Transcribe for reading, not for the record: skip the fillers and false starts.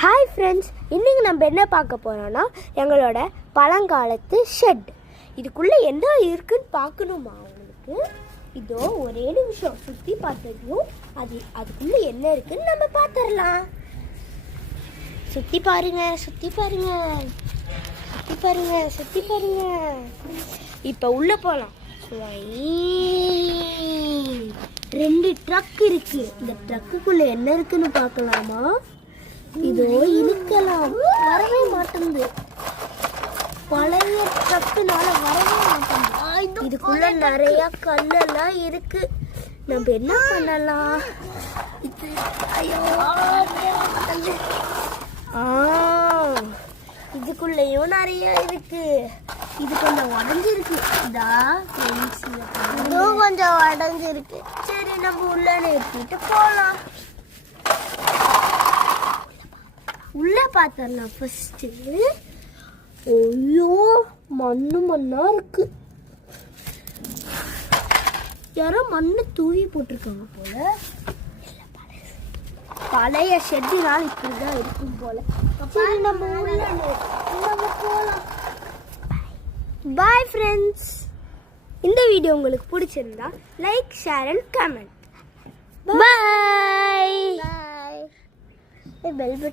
Hi friends, இன்றைக்கி நம்ம என்ன பார்க்க போகிறோன்னா எங்களோட பழங்காலத்து ஷெட். இதுக்குள்ளே என்ன இருக்குன்னு பார்க்கணுமா உங்களுக்கு? இதோ ஒரே நிமிஷம் சுற்றி பார்த்ததையும் அதுக்குள்ளே என்ன இருக்குன்னு நம்ம பார்த்துடலாம். சுற்றி பாருங்க, சுற்றி பாருங்க, சுற்றி பாருங்க, சுற்றி பாருங்க. இப்போ உள்ளே போகலாம். 2 ட்ரக் இருக்கு. இந்த ட்ரக்குக்குள்ள என்ன இருக்குன்னு பார்க்கலாமா? இதோ இழுக்கலாம், வரவே மாட்டேங்குது. பழைய ட்ரக்குனால வரவே மாட்டேங்குது. இதுக்குள்ள நிறைய கல்லெல்லாம் இருக்கு. நம்ம என்ன பண்ணலாம்? இதுக்குள்ளேயும் நிறைய இருக்கு. இது கொஞ்சம் உடஞ்சிருக்கு. இதுவும் கொஞ்சம் உடஞ்சிருக்கு. சரி, நம்ம உள்ள நிறுத்திட்டு போலாம். உள்ள பார்த்தரலாம். ஃபர்ஸ்ட் ஐயோ, மண்ணா இருக்கு. யாரோ மண்ணு தூவி போட்டிருக்காங்க போல. பழைய ஷெட்டுனால இப்படிதான் இருக்கும் போல. சரி, நம்ம உள்ள போலாம். Bye friends. இந்த வீடியோ உங்களுக்கு பிடிச்சிருந்தா like, share and comment. Bye. Bell button